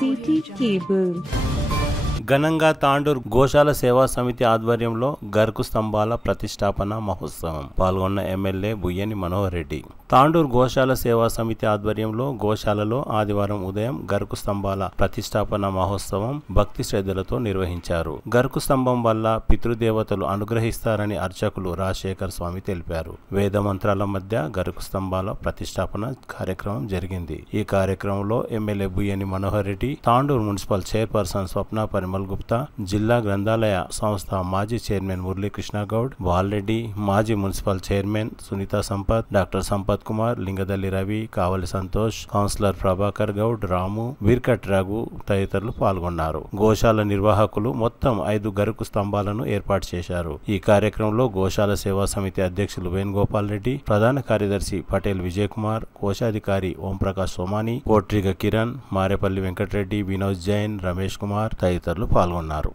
City Cable. ఘనంగా తాండూర్ గోశాల సేవా సమితి ఆధ్వర్యంలో గరుకు స్తంభాల ప్రతిష్టాపన మహోత్సవం. పాల్గొన్న ఎమ్మెల్యే బుయ్యని మనోహర్ రెడ్డి. తాండూర్ గోశాల సేవా సమితి ఆధ్వర్యంలో గోశాలలో ఆదివారం ఉదయం గరుకు స్తంభాల ప్రతిష్టాపన మహోత్సవం భక్తి శ్రద్ధలతో నిర్వహించారు. గరుకు స్తంభం వల్ల పితృదేవతలు అనుగ్రహిస్తారని అర్చకులు రాజశేఖర్ స్వామి తెలిపారు. వేద మంత్రాల మధ్య గరుకు స్తంభాల ప్రతిష్టాపన కార్యక్రమం జరిగింది. ఈ కార్యక్రమంలో MLA Buyyani Manohar Reddy, Tandur municipal chairperson Swapna Parimal Gupta, జిల్లా గ్రంథాలయ సంస్థ మాజీ చైర్మన్ మురళీకృష్ణ గౌడ్, వాల్రెడ్డి, మాజీ municipal chairman Sunitha Sampath, doctor Sampath Kumar, Lingadalli Ravi, Kavali Santosh, councillor Prabhakar Goud, Ramu, Veerkat Raghu తదితరులు పాల్గొన్నారు. గోశాల నిర్వాహకులు మొత్తం 5 గరుకు స్తంభాలను ఏర్పాటు చేశారు. ఈ కార్యక్రమంలో గోశాల సేవా సమితి అధ్యక్షులు వేణుగోపాల్ రెడ్డి, ప్రధాన కార్యదర్శి పటేల్ విజయ్ కుమార్, కోశాధికారి ఓంప్రకాష్ సోమాని, కోట్రిగ కిరణ్, మారేపల్లి వెంకటరెడ్డి, వినోద్ జైన్, రమేష్ కుమార్ తదితరులు పాల్గొన్నారు.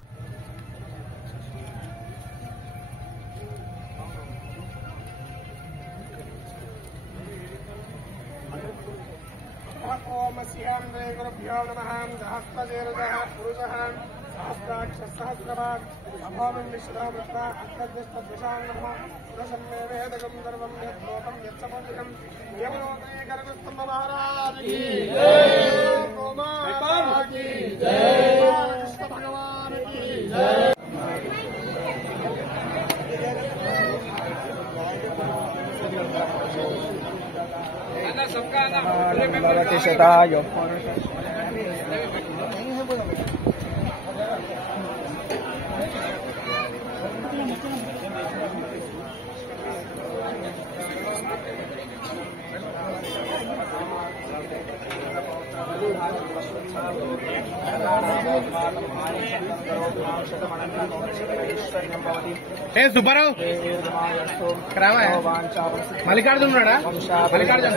సుబ్బారావు మల్లికార్జున ఉన్నాడా? మల్లికార్జున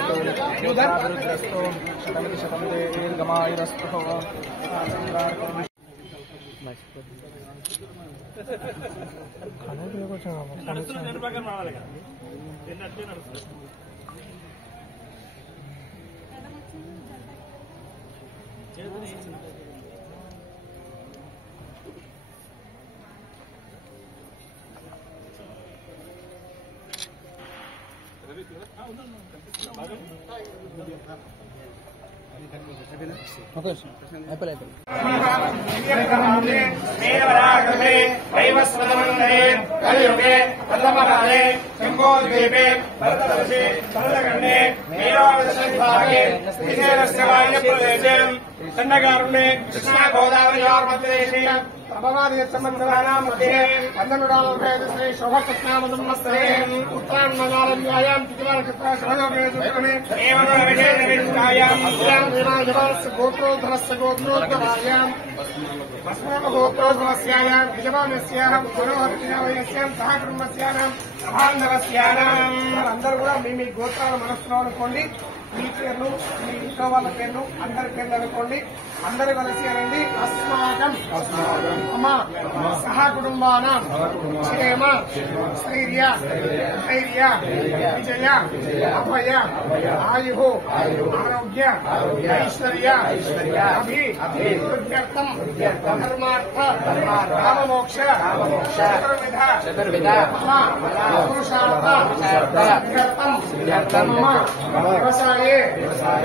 చండగారుణ్ణే కృష్ణా గోదావరి మధ్యదేశే ప్రభవాది సంబంధానాం మధ్యే పందనుడాలభేద శ్రీ శోభకృష్ణామదమ్మస్తరే ఉత్తరాన్నగాలన్యాయాం తిథివారకృత్వా శోభయోగేతుకనే ఏవన విశేష విష్టాయాం అస్యాం వినాయకస్య గోత్రోద్ధరస్య గోత్రోద్ధరాయాం గోత్రోద్ధరస్యాయాం యజమానస్యాః మనోహర్యావయస్యాం సహకుటుంబస్యానాం సభాంధవస్యానాం. అందరూ కూడా మీ గోత్రాల మనస్సులో అనుకోండి. మీ పేర్లు, మీ ఇంట్లో వాళ్ళ పేర్లు, అందరి పేర్లు అనుకోండి. అందరు కలిసి అనండి. అస్మాకం మమ సహ కుటుంబానాం క్షేమ స్థైర్య ధైర్య విజయ అభయ ఆయు ఆరోగ్య ఐశ్వర్య అభివృద్ధ్యర్థం ధర్మార్థ కామమోక్ష చతుర్విధ పురుషార్థ సిద్ధ్యర్థం మమ వ్యవసాయే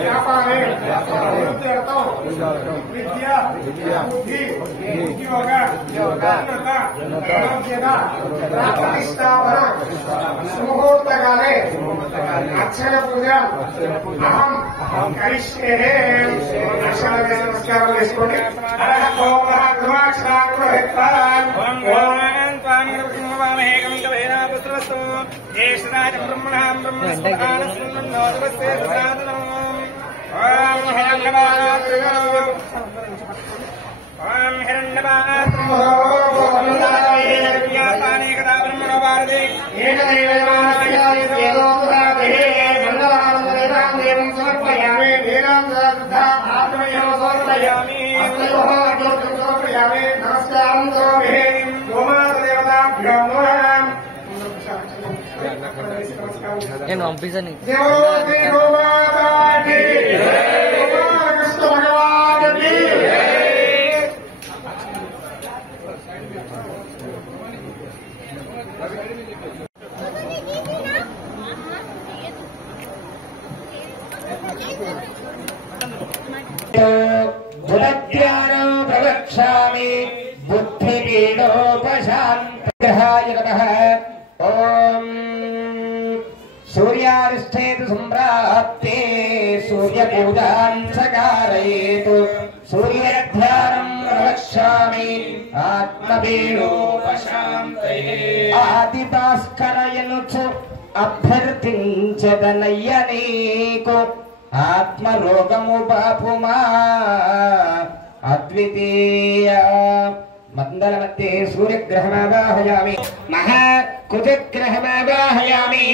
వ్యాపారే అభివృద్ధ్యర్థం విద్య బుద్ధి ఉద్యోగ ప్రతిష్టాపన సుముహూర్తకాలే అక్షర పూజ అహం కరిష్యే. అక్షరాలు నమస్కారం చేసుకోండి. జ్యేష్ఠరాజ బ్రహ్మణాం నేను పంపిస్తాను. భగవాన్ बुद्धज्ञानं प्रवक्ष्यामि बुद्धिपीडोपशान्तग्रहाय नमः। ओम सूर्यारिष्ठेतु सम्प्राप्ते सूर्यपूजां सकारयेतु सूर्यध्यानं प्रवक्ष्यामि आत्मपीडोपशान्तये। आदिभास्करयनुचु अभ्यर्थिंचदनयनीको आत्मरोगमु बापुमा अद्वितीय। मंदल मध्ये सूर्यग्रहमावाहयामि महाकुजग्रहमावाहयामि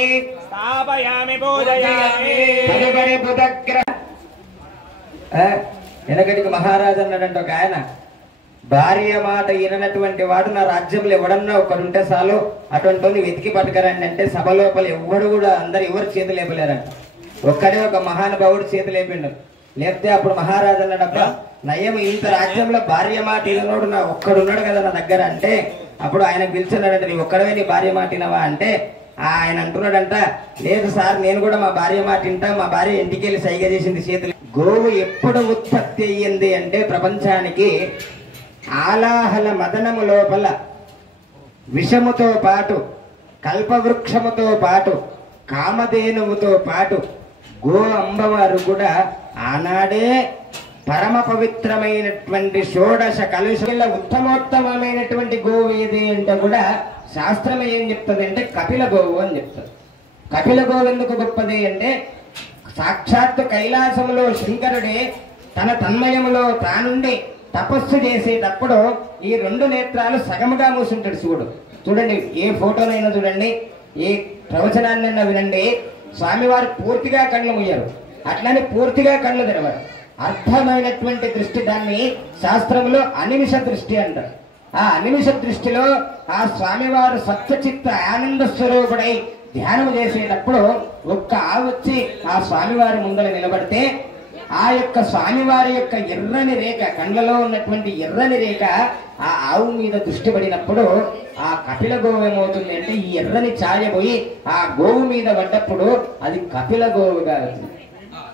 स्थापयामि पूजयामि तदुपरि बुधग्रह। ఎనకటికి మహారాజు అన్నాడంట ఒక ఆయన, భార్య మాట విననటువంటి వాడు నా రాజ్యంలో ఎవడన్నా ఒకడుంటే చాలు, అటువంటి వెతికి పట్టుకరండి అంటే సభ లోపల ఎవరు కూడా ఎవరు చేతులు లేపలేరంట. ఒక్కడే ఒక మహానుభావుడు చేతులు లేపిండు. లేపితే అప్పుడు మహారాజు అన్నాడబ్బా, నయం ఇంత రాజ్యంలో భార్య మాట వినోడు నా ఒక్కడున్నాడు కదా నా దగ్గర అంటే, అప్పుడు ఆయన పిలిచినాడంట, నీ ఒక్కడవే నీ భార్య మాట వినవా అంటే ఆయన అంటున్నాడంట, లేదు సార్ నేను కూడా మా భార్య మాట వింటా, మా భార్య ఇంటికి వెళ్ళి సైగ చేసింది చేతులు. గోవు ఎప్పుడు ఉత్పత్తి అయ్యింది అంటే ప్రపంచానికి ఆలాహల మదనము లోపల విషముతో పాటు కల్పవృక్షముతో పాటు కామధేనువుతో పాటు గో అమ్మవారు కూడా ఆనాడే పరమ పవిత్రమైనటువంటి షోడశ కలుషల ఉత్తమోత్తమైనటువంటి గోవు ఏది అంటే కూడా శాస్త్రం ఏం చెప్తుంది అంటే కపిల గోవు అని చెప్తుంది. కపిల గోవు ఎందుకు గొప్పది అంటే సాక్షాత్తు కైలాసములో శంకరుడే తన తన్మయములో తానుండి తపస్సు చేసేటప్పుడు ఈ రెండు నేత్రాలు సగముగా మూసుంటాడు శివుడు. చూడండి, ఏ ఫోటోనైనా చూడండి, ఏ ప్రవచనాన్నైనా వినండి, స్వామివారు పూర్తిగా కళ్ళు మూయరు, అట్లనే పూర్తిగా కళ్ళు తెరవరు. అర్థమైనటువంటి దృష్టి, దాన్ని శాస్త్రంలో అనిమిష దృష్టి అంటారు. ఆ అనిమిష దృష్టిలో ఆ స్వామివారు సత్వచిత్త ఆనంద స్వరూపుడై ధ్యానం చేసేటప్పుడు ఒక్క ఆవు వచ్చి ఆ స్వామివారి ముందర నిలబడితే ఆ యొక్క స్వామివారి యొక్క ఎర్రని రేఖ, కండ్లలో ఉన్నటువంటి ఎర్రని రేఖ ఆ ఆవు మీద దృష్టి పడినప్పుడు ఆ కపిల గోవు ఏమవుతుంది అంటే ఈ ఎర్రని ఛాయ పోయి ఆ గోవు మీద పడ్డప్పుడు అది కపిల గోవుగా అవుతుంది.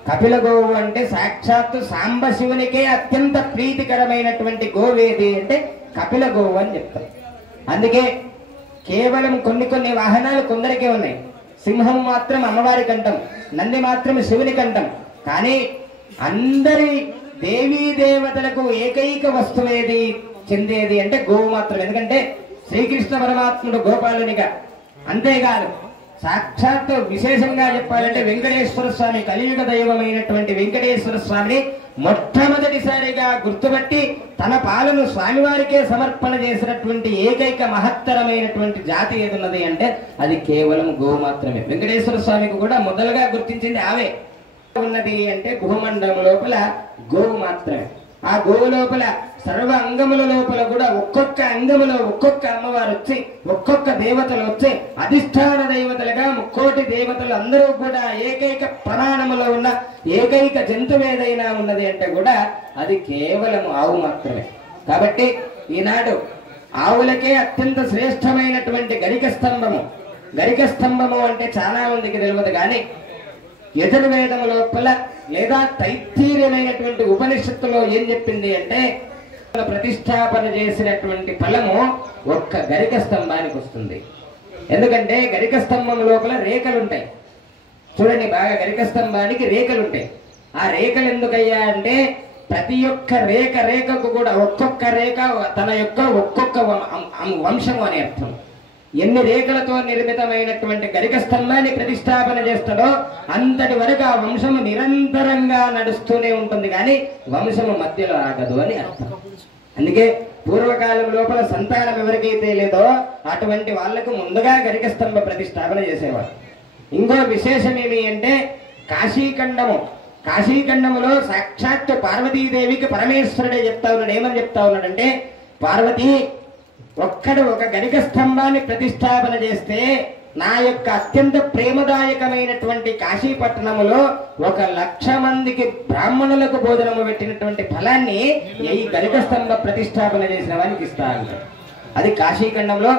కపిల గోవు అంటే సాక్షాత్తు సాంబ శివునికే అత్యంత ప్రీతికరమైనటువంటి గోవు ఏది అంటే కపిల గోవు అని చెప్తారు. అందుకే కేవలం కొన్ని వాహనాలు కొందరికే ఉన్నాయి. సింహం మాత్రం అమ్మవారి కంఠం, నంది మాత్రం శివుని కంఠం. కానీ అందరి దేవీ దేవతలకు ఏకైక వస్తువు ఏది చెందేది అంటే గోవు మాత్రం. ఎందుకంటే శ్రీకృష్ణ పరమాత్ముడు గోపాలునిగా, అంతేకాదు సాక్షాత్ విశేషంగా చెప్పాలంటే వెంకటేశ్వర స్వామి, కలియుగ దైవమైనటువంటి వెంకటేశ్వర స్వామిని మొట్టమొదటిసారిగా గుర్తుపట్టి తన పాలను స్వామివారికే సమర్పణ చేసినటువంటి ఏకైక మహత్తరమైనటువంటి జాతి ఏదున్నది అంటే అది కేవలం గోవు మాత్రమే. వెంకటేశ్వర స్వామికి కూడా మొదలుగా గుర్తించింది ఆవే. ఉన్నది అంటే భూమండలం లోపల గోవు మాత్రమే. ఆ గోవు లోపల సర్వ అంగముల లోపల కూడా ఒక్కొక్క అంగములో ఒక్కొక్క అమ్మవారు వచ్చి, ఒక్కొక్క దేవతలు వచ్చి అధిష్టాన దేవతలుగా 3 దేవతలు అందరూ కూడా ఏకైక ప్రాణములో ఉన్న ఏకైక జంతువు ఏదైనా ఉన్నది అంటే కూడా అది కేవలం ఆవు మాత్రమే. కాబట్టి ఈనాడు ఆవులకే అత్యంత శ్రేష్టమైనటువంటి గరిక స్తంభము. గరిక స్తంభము అంటే చాలా మందికి తెలియదు, కానీ యజుర్వేదము లోపల లేదా తైత్తీర్యమైనటువంటి ఉపనిషత్తులో ఏం చెప్పింది అంటే ప్రతిష్టాపన చేసినటువంటి ఫలము ఒక్క గరిక స్తంభానికి వస్తుంది. ఎందుకంటే గరిక స్తంభం లోపల రేఖలు ఉంటాయి. చూడండి బాగా, గరిక స్తంభానికి రేఖలు ఉంటాయి. ఆ రేఖలు ఎందుకయ్యా అంటే ప్రతి ఒక్క రేఖకు కూడా ఒక్కొక్క రేఖ తన యొక్క ఒక్కొక్క వంశము అని అర్థం. ఎన్ని రేఖలతో నిర్మితమైనటువంటి గరిక స్తంభాన్ని ప్రతిష్టాపన చేస్తాడో అంతటి వరకు ఆ వంశము నిరంతరంగా నడుస్తూనే ఉంటుంది, కానీ వంశము మధ్యలో ఆగదు అని అర్థం. అందుకే పూర్వకాలం లోపల సంతానం ఎవరికైతే లేదో అటువంటి వాళ్లకు ముందుగా గరిక స్తంభ ప్రతిష్టాపన చేసేవాడు. ఇంకో విశేషం ఏమి అంటే కాశీఖండములో సాక్షాత్తు పార్వతీదేవికి పరమేశ్వరుడే చెప్తా ఉన్నాడు. ఏమని చెప్తా ఉన్నాడంటే, పార్వతి ఒక్కడు ఒక గరిక స్తంభాన్ని ప్రతిష్టాపన చేస్తే నా యొక్క అత్యంత ప్రేమదాయకమైనటువంటి కాశీపట్టణములో 1,00,000 మందికి బ్రాహ్మణులకు భోజనము పెట్టినటువంటి ఫలాన్ని ఈ గరిక స్తంభ ప్రతిష్టాపన చేసిన వానికి ఇస్తా అంటారు. అది కాశీఖండంలో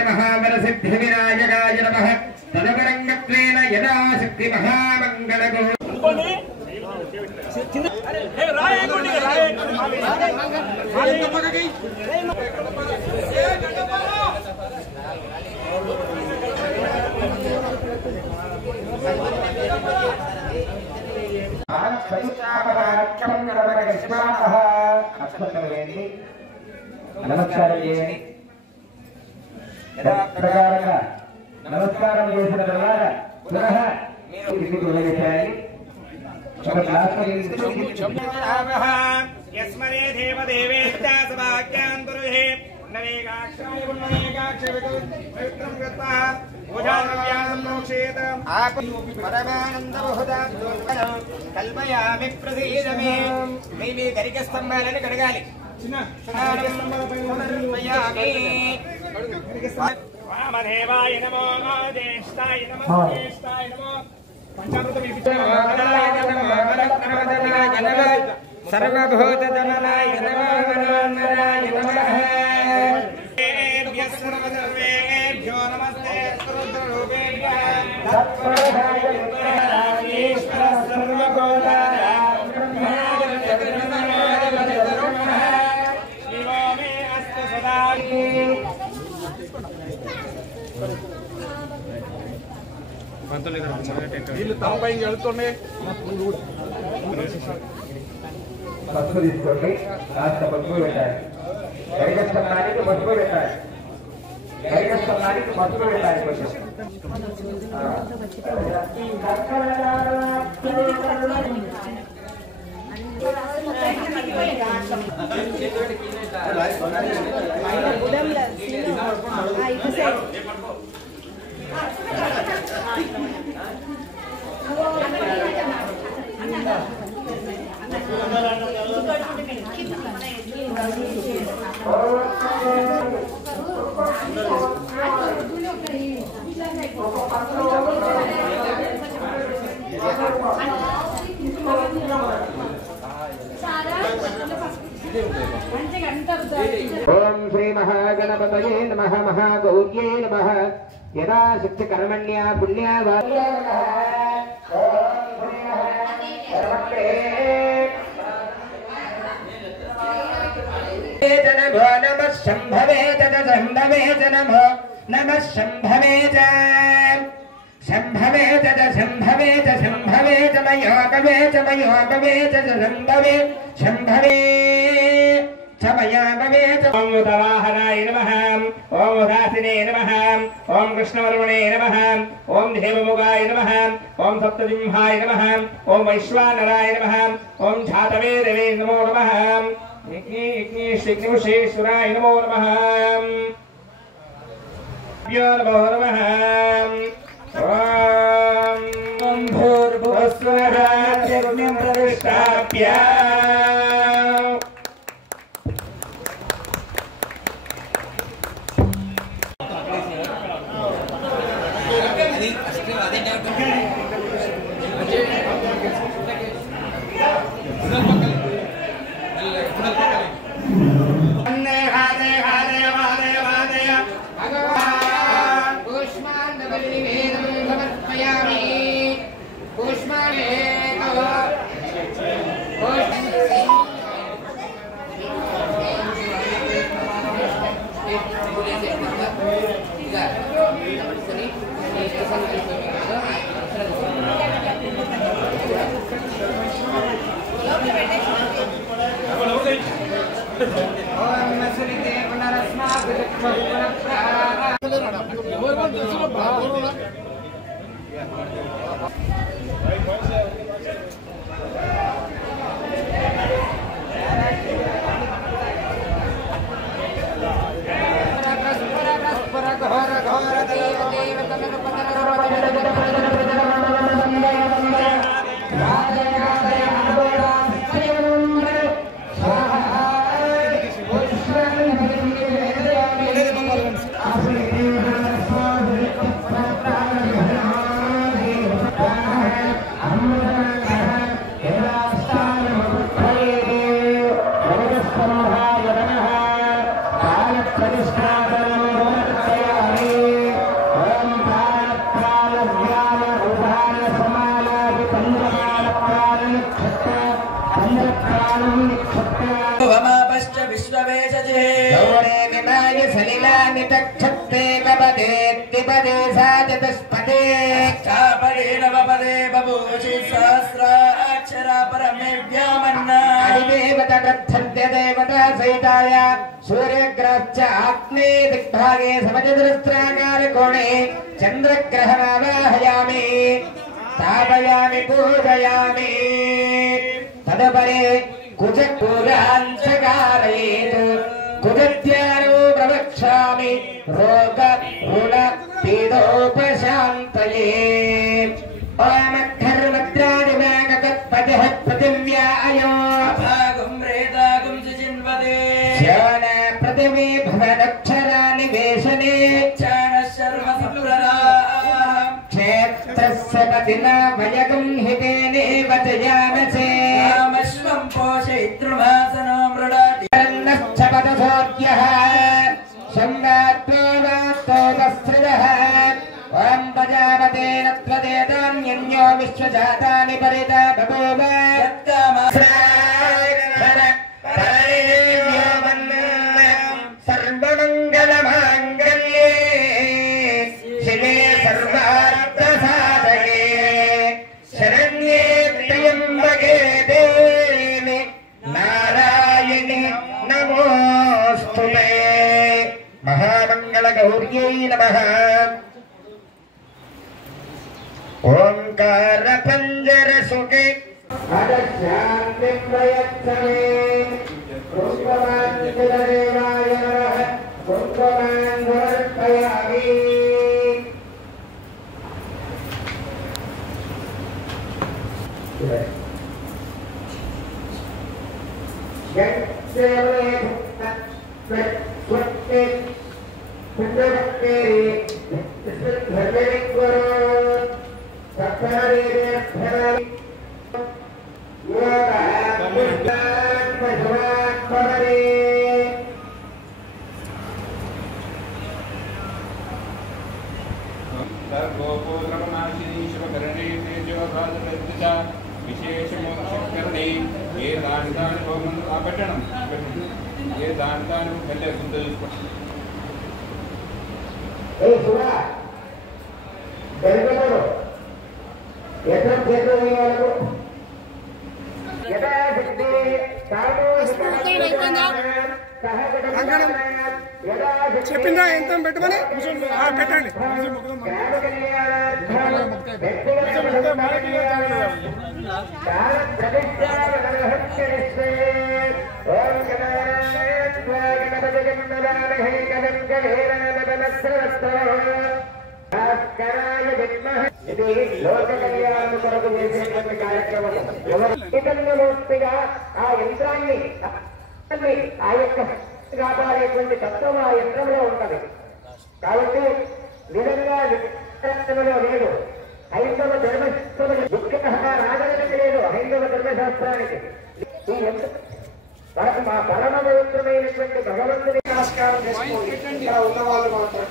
महाबलसिद्धिविनायकाय नमः तदवरङ्गत्वेन यदा शक्ति महामङ्गलगो నమస్కారం చేయండి. ప్రకారంగా నమస్కారం చేసిన తర్వాత పునః మీరు తొలగించాలి. ఒక గ్లాస్ యస్మరే దేవదేవేత్యా సభాఖ్యాన్ గురుహే నరేగాక్షాయ పుణ్యరేగాక్ష పవిత్రం కృత్వా పూజాద్రవ్యానం మోక్షేత పరమానంద బహుదాం కల్పయామి ప్రసీదమే. మీ గరిక స్తంభాలను కడగాలి. వామదేవాయ నమో జ్యేష్ఠాయ నమో జ్యేష్ఠాయ నమో సర్వభూతజననాయ నమో గణాన్వయాయ నమః. సర్వేభ్యో నమస్తే రుద్రరూపేభ్యః ఈశ్వర సర్వభూతాయ తలపై వెళ్తుండే పసుపు తీసుకోండి. కాస్త పసుపు పెట్టాలి. గరికస్తంభానికి పసుపు పెట్టాలి. గరికస్తంభానికి పసుపు పెట్టాలి. కొంచెం ఓం శ్రీ మహాగణపతయే నమః మహాగౌర్యే నమః యదా శక్తి కర్మణ్యా పుణ్యా నమః శంభవే శంభవే నమో నమః శంభవే శంభవే శంభవే శంభవే మయోగవే మయోగవే శంభవే శంభవే చమయామవే. ఓం ఉదవాహనాయ నమః ఓం ఉదాసినే నమః ఓం కృష్ణవర్మణే నమః ఓం దేవముగాయ నమః ఓం సప్తజింహాయ నమః ఓం వైశ్వానరాయ నమః ఓం ఛాతవే దేవే నమో నమః యజ్ఞేశ్వరాయ నమో నమః నమో నమః. ఓం భూర్భువస్సువః యజ్ఞం ప్రతిష్టాప్య सूर्यग्रहस्य आग्ने दिग्भागे समचतुरस्राकार कोणे चन्द्रग्रहणावाहयामि स्थापयामि पूजयामि तदपरे कुजपूजाञ्चकारयेत् कुजध्यानो प्रवक्ष्यामि रोग ऋण पीडोपशान्तये ओमद्धर्मद्रादिवागतपतिः पृथिव्यायो भागं रेदागं जिन्वदे ध्यान प्रतिमे भवदक्षराणि वेशने चाण शर्मसुप्रदा क्षेत्रस्य पतिना वयगं हितेनेव जयामसे रामश्वं पोषयितृमासनो मृडाति कर्णश्च पदसोऽद्यः शङ्गात्वोदास्तोतस्त्रिदः ॐ प्रजापतेन त्वदेतान्यन्यो विश्वजातानि परिता बभूव सर्वमङ्गलमाङ्गल्ये शिवे सर्वार्थसाधके शरण्ये त्र्यम्बके देवी नारायणि नमोऽस्तुते महामङ्गलगौर्यै नमः ओंकार पंजर सुखे अदशान्तिं प्रयच्छमे कुङ्कुमाञ्जलदेवाय नमः कुङ्कुमाञ्जलर्पयामि यत्सेवने स्वस्ते पुण्यभक्ते धर्मेश्वरो చెప్పిందా ఎంత పెట్టమని పెట్టండి చైతన్యమూర్తిగా ఆ యంత్రాన్ని ఆ యొక్క కాపాడేటువంటి తత్వం ఆ యంత్రంలో ఉంటది. కాబట్టి నిజంగా విజ్ఞానంలో లేదు. హైందవ ధర్మశాస్త్రం ముఖ్య రాజనీతి లేదు. హైందవ ధర్మశాస్త్రానికి ఈ మా పరమ పవిత్రమైనటువంటి భగవంతుని నమస్కారం చేసుకోండి. ఇక్కడ ఉన్న వాళ్ళు మాత్రం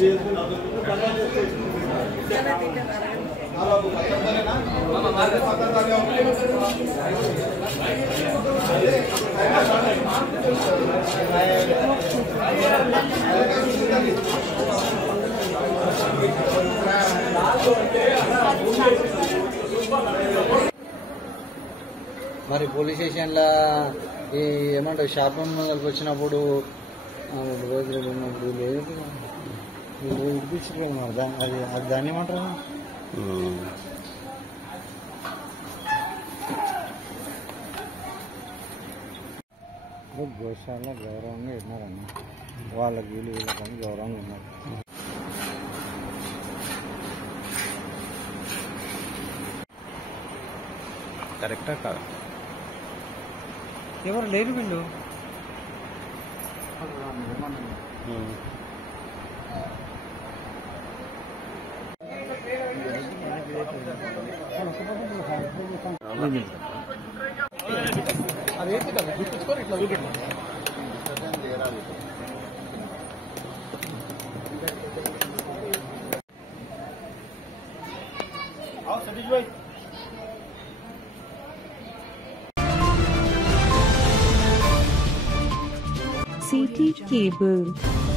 మరి పోలీస్ స్టేషన్లో ఈ ఏమంటారు షాప్ ముందరికి వచ్చినప్పుడు రోజులు ఉన్నప్పుడు లేదు విడిపించుకున్నారు అది దాన్ని ఏమంటారు గోశాల గౌరవంగా ఉన్నారన్న వాళ్ళకి వీళ్ళకి గౌరవంగా ఉన్నారు. కరెక్టా కాదు ఎవరు లేరు వీళ్ళు CT cable.